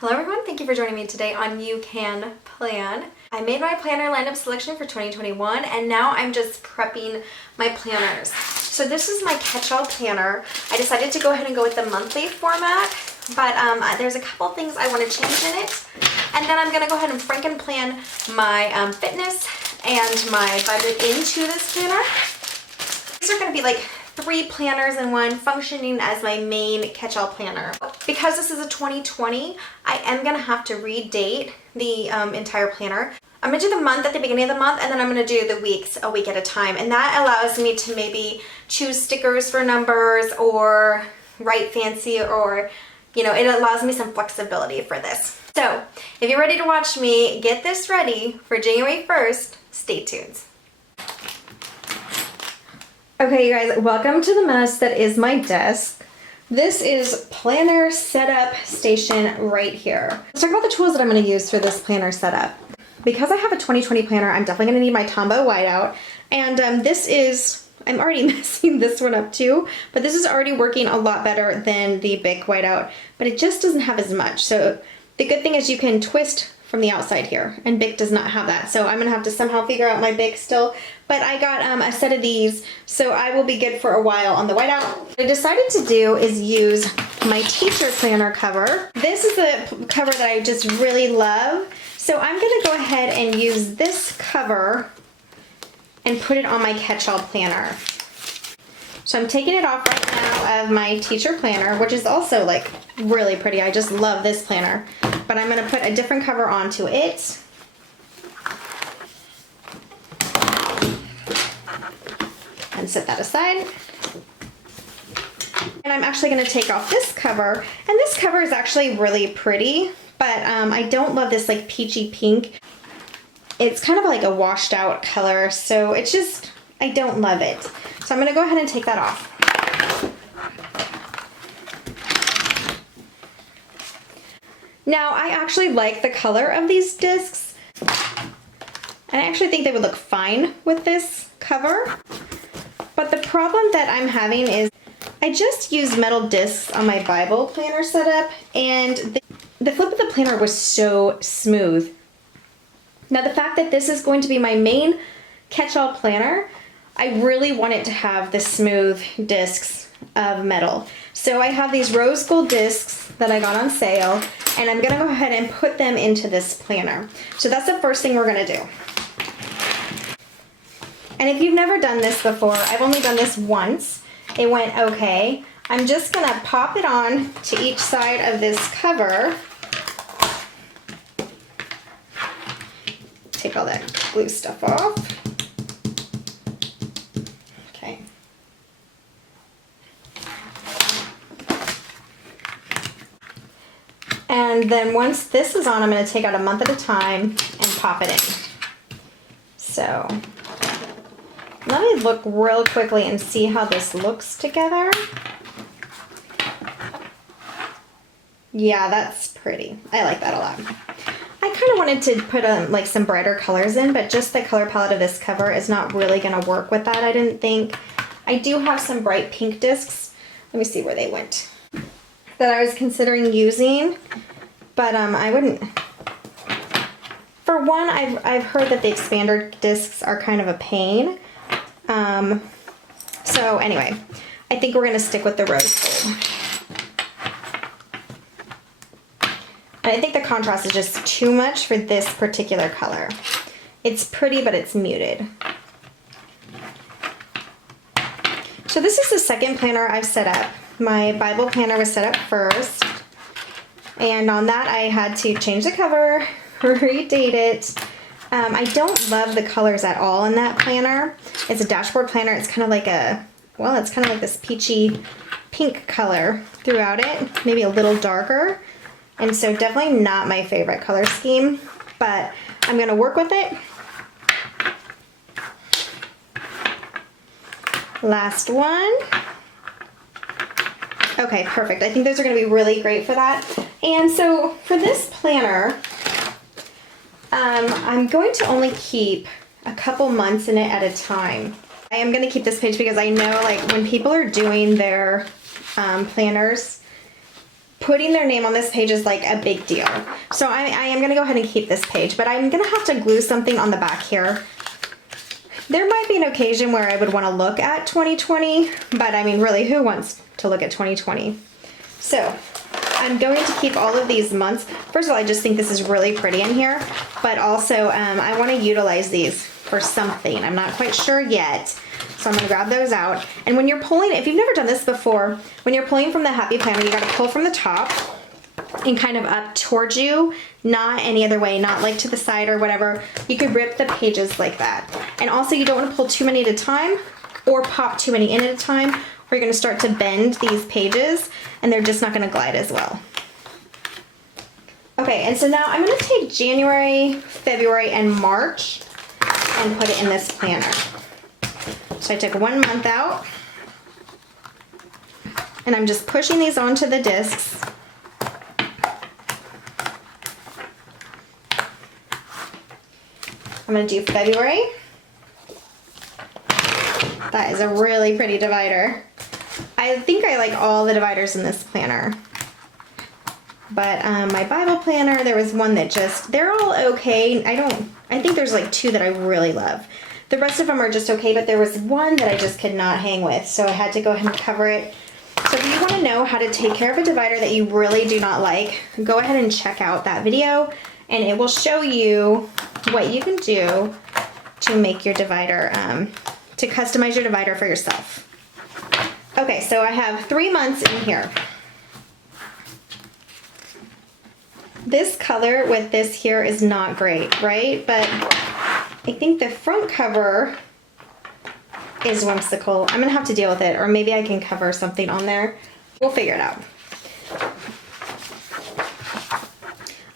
Hello everyone, thank you for joining me today on You Can Plan. I made my planner lineup selection for 2021 and now I'm just prepping my planners. So this is my catch-all planner. I decided to go ahead and go with the monthly format, but there's a couple things I want to change in it. And then I'm going to go ahead and Frankenplan my fitness and my budget into this planner. These are going to be like 3 planners in one, functioning as my main catch-all planner. Because this is a 2020, I am going to have to redate the entire planner. I'm going to do the month at the beginning of the month, and then I'm going to do the weeks a week at a time. And that allows me to maybe choose stickers for numbers or write fancy, or, you know, it allows me some flexibility for this. So if you're ready to watch me get this ready for January 1st, stay tuned. Okay, you guys, welcome to the mess that is my desk. This is planner setup station right here. Let's talk about the tools that I'm going to use for this planner setup. Because I have a 2020 planner, I'm definitely going to need my Tombow whiteout. And this is, I'm already messing this one up too, but this is already working a lot better than the Bic whiteout, but it just doesn't have as much. So the good thing is you can twist from the outside here, and Bic does not have that. So I'm gonna have to somehow figure out my Bic still, but I got a set of these, so I will be good for a while on the whiteout. What I decided to do is use my teacher planner cover. This is the cover that I just really love. So I'm gonna go ahead and use this cover and put it on my catch-all planner. So I'm taking it off right now of my teacher planner, which is also like really pretty. I just love this planner. But I'm going to put a different cover onto it. And set that aside. And I'm actually going to take off this cover. And this cover is actually really pretty, but I don't love this like peachy pink. It's kind of like a washed out color, so it's just, I don't love it. So I'm going to go ahead and take that off. Now, I actually like the color of these discs, and I actually think they would look fine with this cover. But the problem that I'm having is I just used metal discs on my Bible planner setup, and the flip of the planner was so smooth. Now, the fact that this is going to be my main catch-all planner, I really want it to have the smooth discs of metal. So I have these rose gold discs that I got on sale, and I'm gonna go ahead and put them into this planner. So that's the first thing we're gonna do. And if you've never done this before, I've only done this once. It went okay. I'm just gonna pop it on to each side of this cover. Take all that glue stuff off. Okay. And then once this is on, I'm going to take out a month at a time and pop it in. So let me look real quickly and see how this looks together. Yeah, that's pretty. I like that a lot. I kind of wanted to put like some brighter colors in, but just the color palette of this cover is not really going to work with that, I didn't think. I do have some bright pink discs. Let me see where they went. That I was considering using, but I wouldn't. For one, I've heard that the expander discs are kind of a pain. So anyway, I think we're going to stick with the rose gold. And I think the contrast is just too much for this particular color. It's pretty, but it's muted. So this is the second planner I've set up. My Bible planner was set up first, and on that I had to change the cover, redate it. I don't love the colors at all in that planner. It's a dashboard planner. It's kind of like a, well, it's kind of like this peachy pink color throughout it, maybe a little darker. And so definitely not my favorite color scheme, but I'm going to work with it. Last one. Okay, perfect. I think those are going to be really great for that. And so for this planner, I'm going to only keep a couple months in it at a time. I am going to keep this page because I know like when people are doing their planners, putting their name on this page is like a big deal. So I am gonna go ahead and keep this page, but I'm gonna have to glue something on the back here. There might be an occasion where I would want to look at 2020, but I mean, really, who wants to look at 2020? So I'm going to keep all of these months. First of all, I just think this is really pretty in here, but also I want to utilize these for something. I'm not quite sure yet. So I'm gonna grab those out. And when you're pulling, if you've never done this before, when you're pulling from the Happy Planner, you gotta pull from the top and kind of up towards you, not any other way, not like to the side or whatever. You could rip the pages like that. And also you don't wanna pull too many at a time or pop too many in at a time, or you're gonna start to bend these pages and they're just not gonna glide as well. Okay, and so now I'm gonna take January, February, and March and put it in this planner. So I took 1 month out and I'm just pushing these onto the discs. I'm gonna do February. That is a really pretty divider. I think I like all the dividers in this planner. But my Bible planner, there was one that just, they're all okay. I think there's like 2 that I really love. The rest of them are just okay, but there was one that I just could not hang with, so I had to go ahead and cover it. So if you want to know how to take care of a divider that you really do not like, go ahead and check out that video, and it will show you what you can do to make your divider, to customize your divider for yourself. Okay, so I have 3 months in here. This color with this here is not great, right? But I think the front cover is whimsical. I'm gonna have to deal with it, or maybe I can cover something on there. We'll figure it out.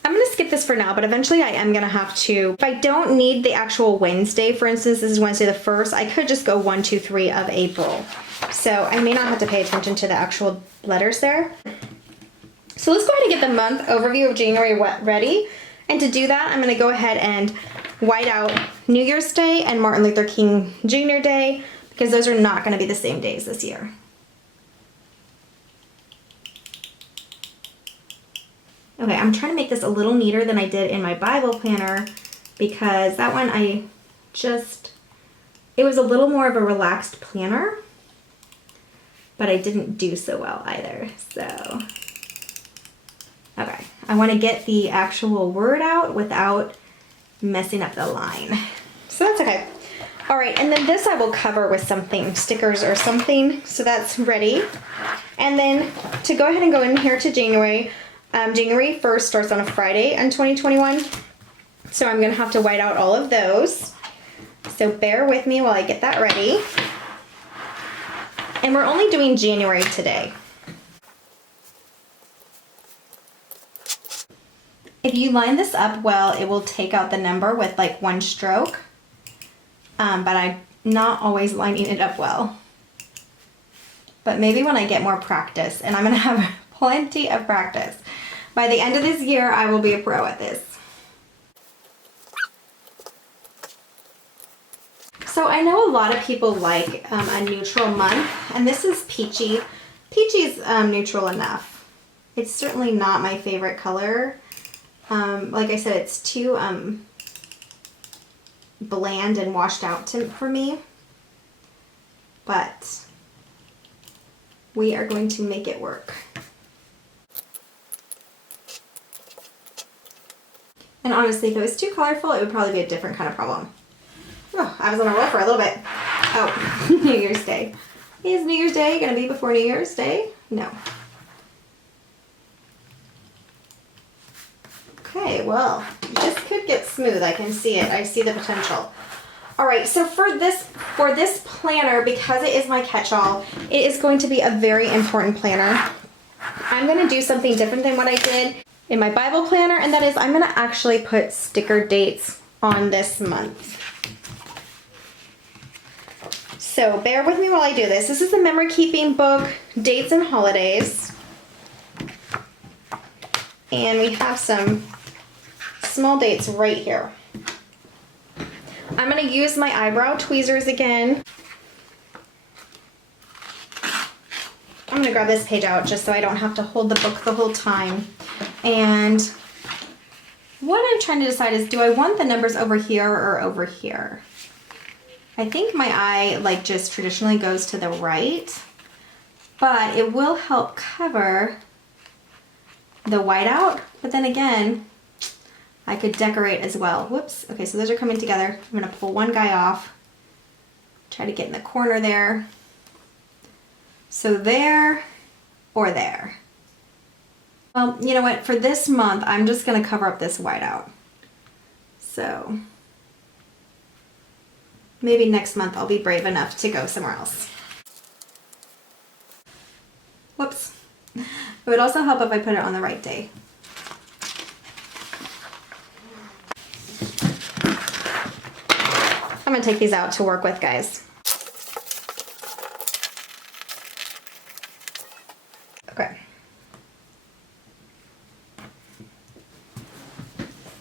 I'm gonna skip this for now, but eventually I am gonna have to. If I don't need the actual Wednesday, for instance, this is Wednesday the 1st, I could just go 1, 2, 3 of April. So I may not have to pay attention to the actual letters there. So let's go ahead and get the month overview of January ready. And to do that, I'm gonna go ahead and white out New Year's Day and Martin Luther King Jr. Day, because those are not gonna be the same days this year. Okay, I'm trying to make this a little neater than I did in my Bible planner, because that one it was a little more of a relaxed planner, but I didn't do so well either, so. Okay, I want to get the actual word out without messing up the line. So that's okay. All right, and then this I will cover with something, stickers or something, so that's ready. And then to go ahead and go in here to January, January 1st starts on a Friday in 2021, so I'm gonna have to white out all of those. So bear with me while I get that ready. And we're only doing January today. If you line this up well, it will take out the number with like 1 stroke, but I'm not always lining it up well. But maybe when I get more practice, and I'm gonna have plenty of practice. By the end of this year, I will be a pro at this. So I know a lot of people like a neutral month, and this is Peachy. Peachy's neutral enough. It's certainly not my favorite color. Like I said, it's too bland and washed out for me, but we are going to make it work. And honestly, if it was too colorful, it would probably be a different kind of problem. Oh, I was on a roll for a little bit. Oh, New Year's Day. Is New Year's Day gonna be before New Year's Day? No. Okay, well, this could get smooth. I can see it. I see the potential. All right, so for this planner, because it is my catch-all, it is going to be a very important planner. I'm gonna do something different than what I did in my Bible planner, and that is I'm gonna actually put sticker dates on this month. So bear with me while I do this. This is the memory keeping book, Dates and Holidays. And we have some small dates right here. I'm gonna use my eyebrow tweezers again. I'm gonna grab this page out just so I don't have to hold the book the whole time. And what I'm trying to decide is, do I want the numbers over here or over here? I think my eye like just traditionally goes to the right, but it will help cover the whiteout. But then again, I could decorate as well. Whoops. Okay, so those are coming together. I'm gonna pull one guy off. Try to get in the corner there. So there or there. Well, you know what? For this month, I'm just gonna cover up this whiteout. So maybe next month I'll be brave enough to go somewhere else. Whoops. It would also help if I put it on the right day. I'm gonna take these out to work with, guys. Okay.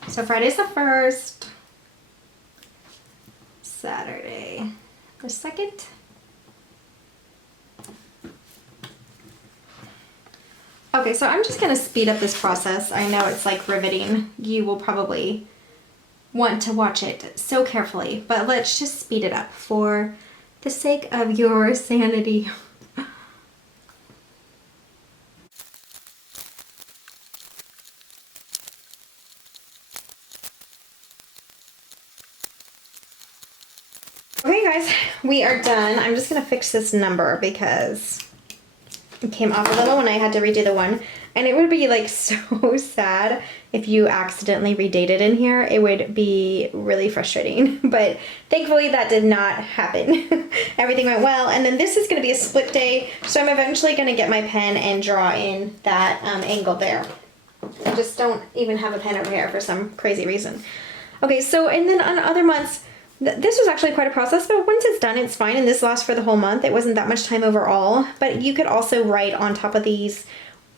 So Friday's the 1st, Saturday the 2nd. Okay, so I'm just gonna speed up this process. I know it's like riveting. You will probably want to watch it so carefully, but let's just speed it up for the sake of your sanity. Okay guys, we are done. I'm just gonna fix this number because it came off a little when I had to redo the one, and it would be like so sad if you accidentally redated in here. It would be really frustrating, but thankfully that did not happen. Everything went well, and then this is gonna be a split day, so I'm eventually gonna get my pen and draw in that angle there. I just don't even have a pen over here for some crazy reason. Okay, so and then on other months, this was actually quite a process, but once it's done, it's fine, and this lasts for the whole month. It wasn't that much time overall, but you could also write on top of these.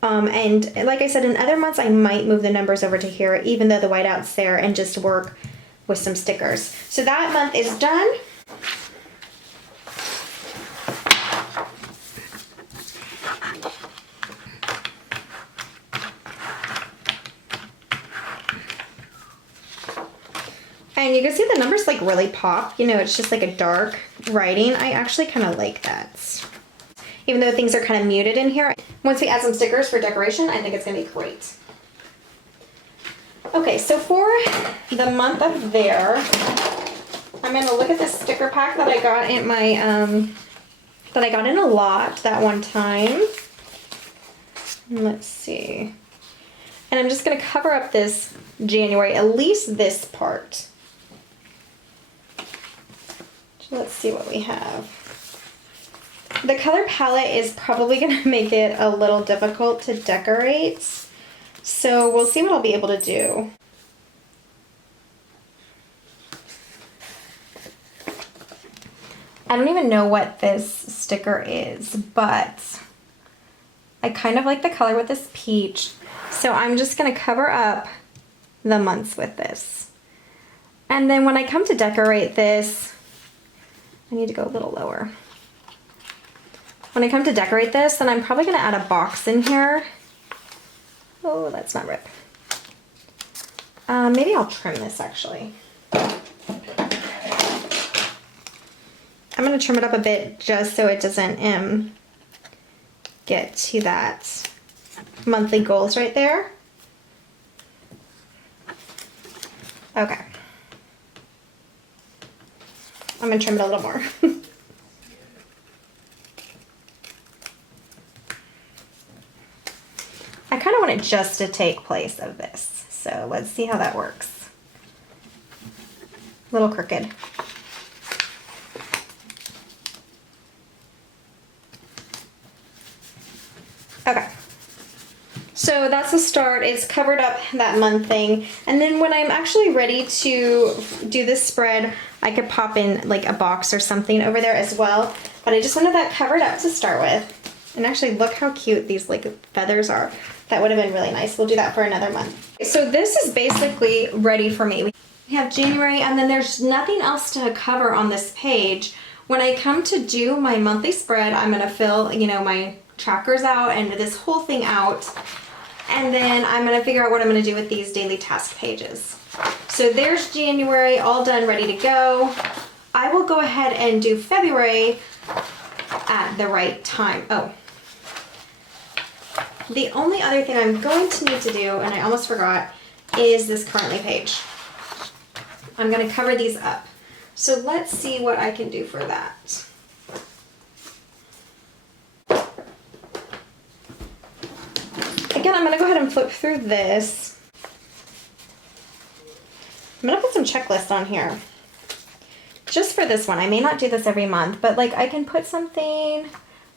And like I said, in other months, I might move the numbers over to here, even though the whiteout's there, and just work with some stickers. So that month is done. And you can see the numbers like really pop. You know, it's just like a dark writing. I actually kind of like that. Even though things are kind of muted in here. Once we add some stickers for decoration, I think it's gonna be great. Okay, so for the month of there, I'm gonna look at this sticker pack that I got in my, that I got in a lot that one time. Let's see. And I'm just gonna cover up this January, at least this part. So let's see what we have. The color palette is probably going to make it a little difficult to decorate, so we'll see what I'll be able to do. I don't even know what this sticker is, but I kind of like the color with this peach, so I'm just going to cover up the months with this. And then when I come to decorate this, I need to go a little lower. When I come to decorate this, then I'm probably going to add a box in here. Oh, that's not rip. Maybe I'll trim this actually. I'm going to trim it up a bit just so it doesn't get to that monthly goals right there. Okay. I'm going to trim it a little more. I kind of want it just to take place of this. So let's see how that works. A little crooked. Okay. So that's the start. It's covered up that month thing. And then when I'm actually ready to do this spread, I could pop in like a box or something over there as well. But I just wanted that covered up to start with. And actually look how cute these like feathers are. That would have been really nice. We'll do that for another month. So this is basically ready for me. We have January, and then there's nothing else to cover on this page. When I come to do my monthly spread, I'm gonna fill, you know, my trackers out and this whole thing out. And then I'm gonna figure out what I'm gonna do with these daily task pages. So there's January, all done, ready to go. I will go ahead and do February at the right time. Oh, the only other thing I'm going to need to do, and I almost forgot, is this currently page. I'm gonna cover these up. So let's see what I can do for that. Again, I'm gonna go ahead and flip through this. I'm gonna put some checklists on here. Just for this one. I may not do this every month, but like I can put something,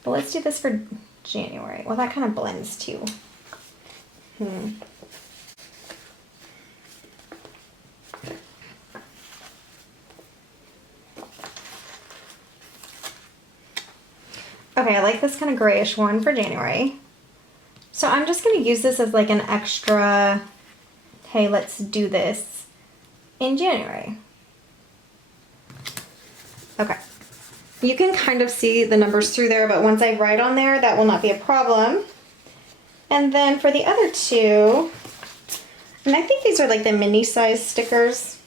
well, let's do this for January. Well, that kind of blends too. Okay, I like this kind of grayish one for January. So I'm just going to use this as like an extra, hey, let's do this in January. Okay. You can kind of see the numbers through there, but once I write on there, that will not be a problem. And then for the other two, and I think these are like the mini size stickers.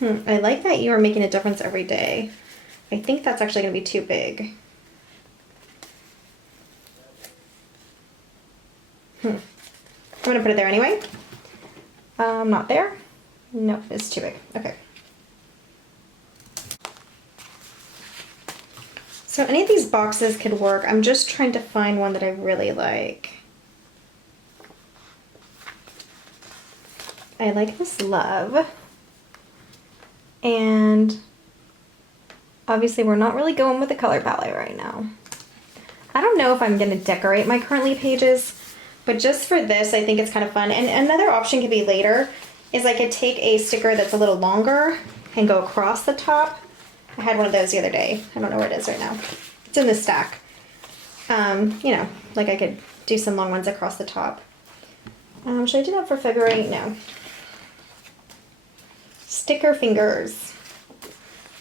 I like that you are making a difference every day. I think that's actually going to be too big. I'm going to put it there anyway. Not there. Nope, it's too big. Okay. So any of these boxes could work. I'm just trying to find one that I really like. I like this love. And obviously we're not really going with the color palette right now. I don't know if I'm going to decorate my currently pages, but just for this, I think it's kind of fun. And another option could be later is I could take a sticker that's a little longer and go across the top. I had one of those the other day. I don't know where it is right now. It's in the stack. You know, like I could do some long ones across the top. Should I do that for February? No. Sticker fingers.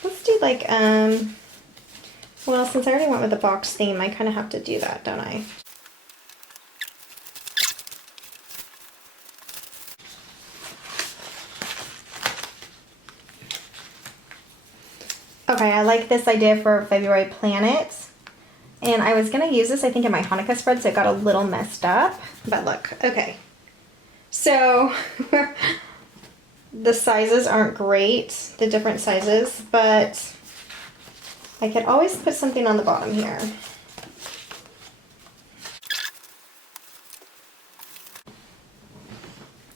Let's do like, well, since I already went with the box theme, I kind of have to do that, don't I? Okay, I like this idea for February planets. And I was going to use this, I think, in my Hanukkah spread, so it got a little messed up. But look, okay. So, the sizes aren't great, the different sizes, but I could always put something on the bottom here.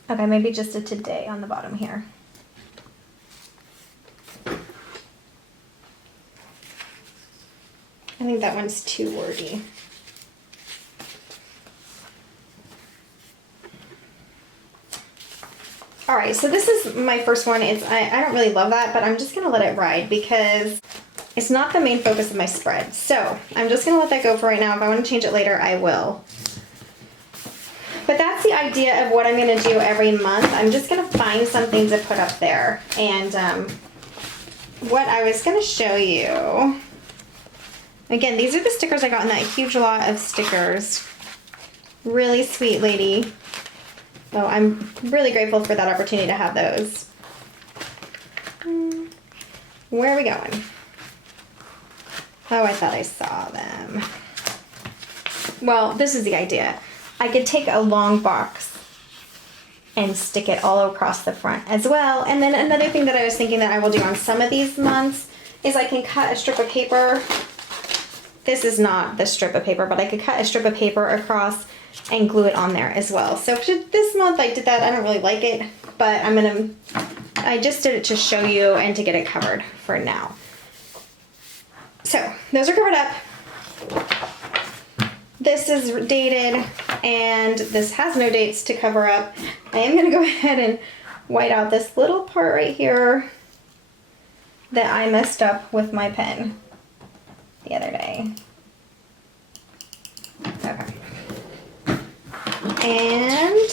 Okay, maybe just a today on the bottom here. I think that one's too wordy. All right, so this is my first one. I don't really love that, but I'm just gonna let it ride because it's not the main focus of my spread. So I'm just gonna let that go for right now. If I want to change it later, I will. But that's the idea of what I'm gonna do every month. I'm just gonna find something to put up there. And what I was gonna show you, again, these are the stickers I got in that huge lot of stickers. Really sweet lady. So I'm really grateful for that opportunity to have those. Where are we going? Oh, I thought I saw them. Well, this is the idea. I could take a long box and stick it all across the front as well. And then another thing that I was thinking that I will do on some of these months is I can cut a strip of paper. This is not the strip of paper, but I could cut a strip of paper across and glue it on there as well. So this month I did that. I don't really like it, but I just did it to show you and to get it covered for now. So those are covered up. This is dated and this has no dates to cover up. I am gonna go ahead and white out this little part right here that I messed up with my pen the other day. Okay. And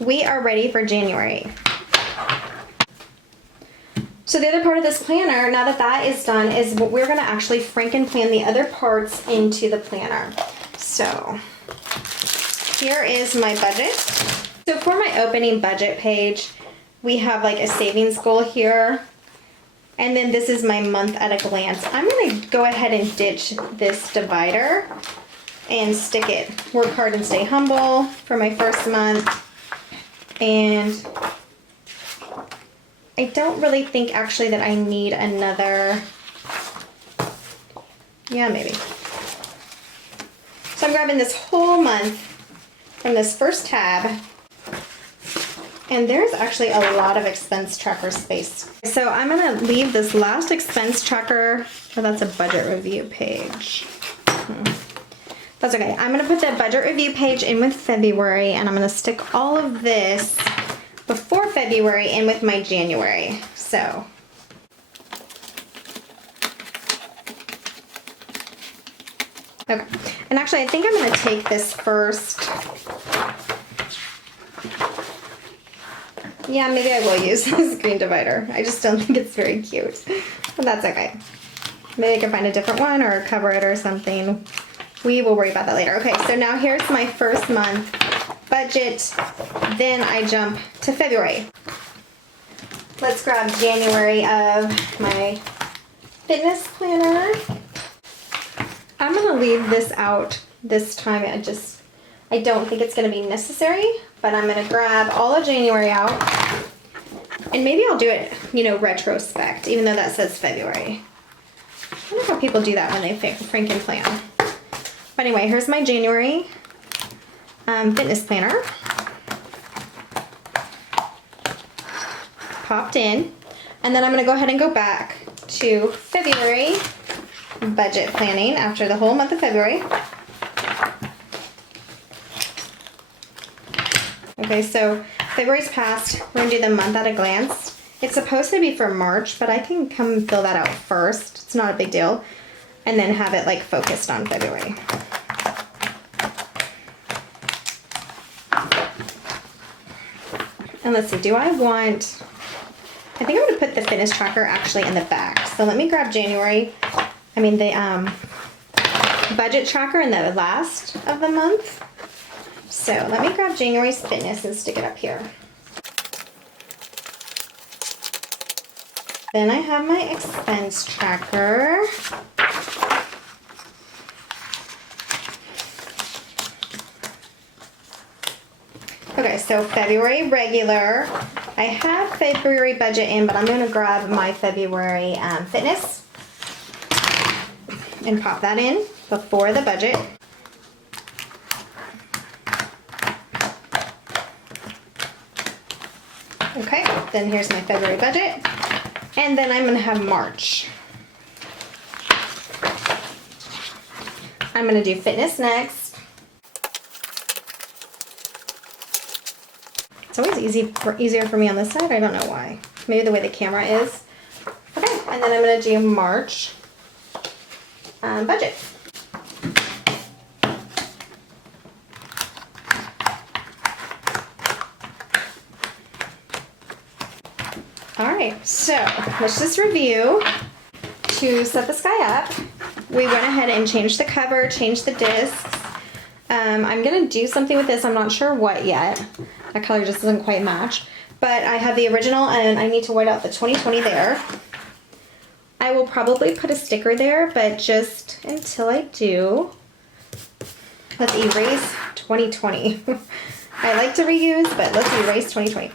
we are ready for January. So the other part of this planner, now that that is done, is we're gonna actually Frankenplan the other parts into the planner. So here is my budget. So for my opening budget page, we have like a savings goal here. And then this is my month at a glance. I'm gonna go ahead and ditch this divider and stick it, work hard and stay humble for my first month. And I don't really think actually that I need another, yeah, maybe. So I'm grabbing this whole month from this first tab, and there's actually a lot of expense tracker space. So I'm gonna leave this last expense tracker, oh, that's a budget review page. That's okay. I'm gonna put the budget review page in with February, and I'm gonna stick all of this before February in with my January. So okay, and actually I think I'm gonna take this first. Yeah, maybe I will use this green divider. I just don't think it's very cute, but that's okay. Maybe I can find a different one or cover it or something. We will worry about that later. Okay, so now here's my first month budget. Then I jump to February. Let's grab January of my fitness planner. I'm gonna leave this out this time. I don't think it's gonna be necessary, but I'm gonna grab all of January out. And maybe I'll do it, you know, retrospect, even though that says February. I wonder how people do that when they Frankenplan. But anyway, here's my January fitness planner. Popped in. And then I'm gonna go ahead and go back to February budget planning after the whole month of February. Okay, so February's passed. We're gonna do the month at a glance. It's supposed to be for March, but I can come fill that out first. It's not a big deal. And then have it like focused on February. And let's see, I think I'm gonna put the fitness tracker actually in the back. So let me grab January, the budget tracker in the last of the month. So let me grab January's fitness and stick it up here. Then I have my expense tracker. Okay, so February regular. I have February budget in, but I'm gonna grab my February fitness and pop that in before the budget. Okay, then here's my February budget. And then I'm gonna have March. I'm gonna do fitness next. It's always easier for me on this side. I don't know why. Maybe the way the camera is. Okay, and then I'm gonna do March budget. All right, so let's just review. To set this guy up, we went ahead and changed the cover, changed the discs. I'm gonna do something with this. I'm not sure what yet. That color just doesn't quite match. But I have the original and I need to white out the 2020 there. I will probably put a sticker there, but just until I do, let's erase 2020. I like to reuse, but let's erase 2020.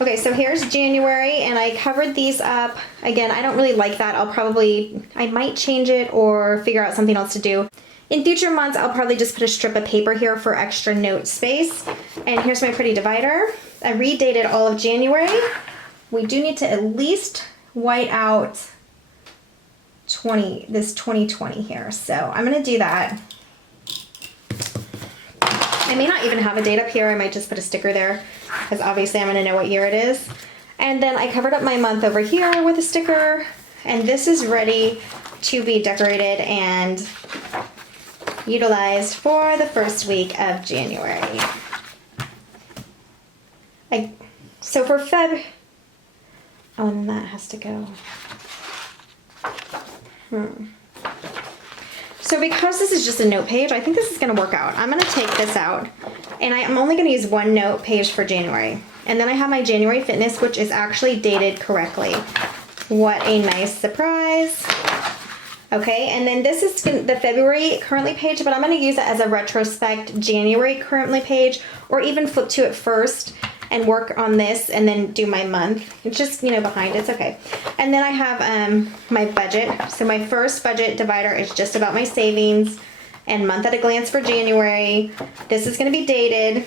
Okay, so here's January, and I covered these up. Again, I don't really like that. I might change it or figure out something else to do. In future months, I'll probably just put a strip of paper here for extra note space. And here's my pretty divider. I redated all of January. We do need to at least white out this 2020 here. So I'm gonna do that. I may not even have a date up here. I might just put a sticker there because obviously I'm gonna know what year it is. And then I covered up my month over here with a sticker, and this is ready to be decorated and utilized for the first week of January. So for Feb, Oh, and that has to go. So because this is just a note page, I think this is going to work out. I'm going to take this out, and I'm only going to use one note page for January. And then I have my January fitness, which is actually dated correctly. What a nice surprise. Okay, and then this is the February currently page, but I'm going to use it as a retrospect January currently page, or even flip to it first and work on this and then do my month. It's just, you know, behind, it's okay. And then I have my budget. So my first budget divider is just about my savings and month at a glance for January. This is going to be dated.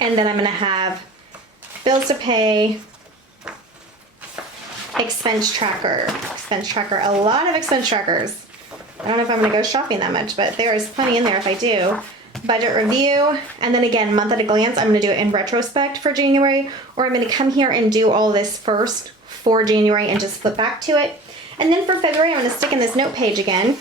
And then I'm going to have bills to pay, expense tracker, a lot of expense trackers. I don't know if I'm going to go shopping that much, but there is plenty in there if I do. Budget review, and then again, month at a glance. I'm going to do it in retrospect for January, or I'm going to come here and do all this first for January and just flip back to it. And then for February, I'm going to stick in this note page again.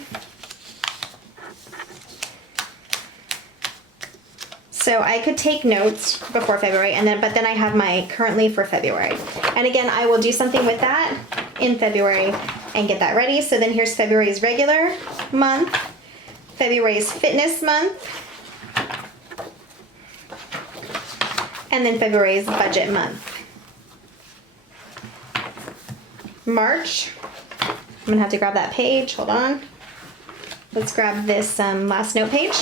So I could take notes before February, and then but then I have my currently for February. And again, I will do something with that in February and get that ready. So then here's February's regular month, February's fitness month, and then February's budget month. March, I'm gonna have to grab that page, hold on. Let's grab this last note page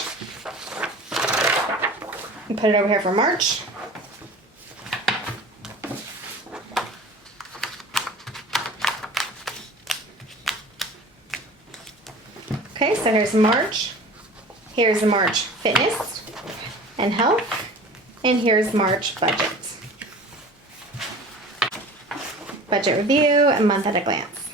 and put it over here for March. Okay, so here's March. Here's the March fitness and health. And here's March budget. Budget review and month at a glance.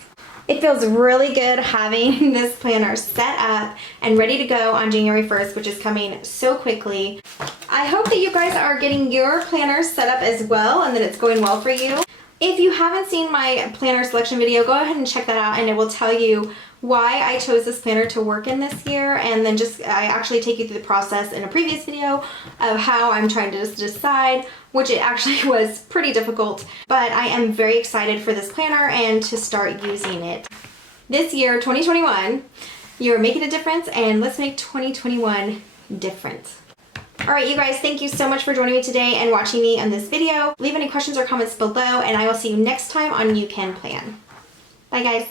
It feels really good having this planner set up and ready to go on January 1st, which is coming so quickly. I hope that you guys are getting your planner set up as well and that it's going well for you. If you haven't seen my planner selection video, go ahead and check that out, and it will tell you why I chose this planner to work in this year, and then I actually take you through the process in a previous video of how I'm trying to decide, which it actually was pretty difficult, but I am very excited for this planner and to start using it. This year, 2021, you're making a difference, and let's make 2021 different. Alright, you guys, thank you so much for joining me today and watching me on this video. Leave any questions or comments below, and I will see you next time on You Can Plan. Bye, guys.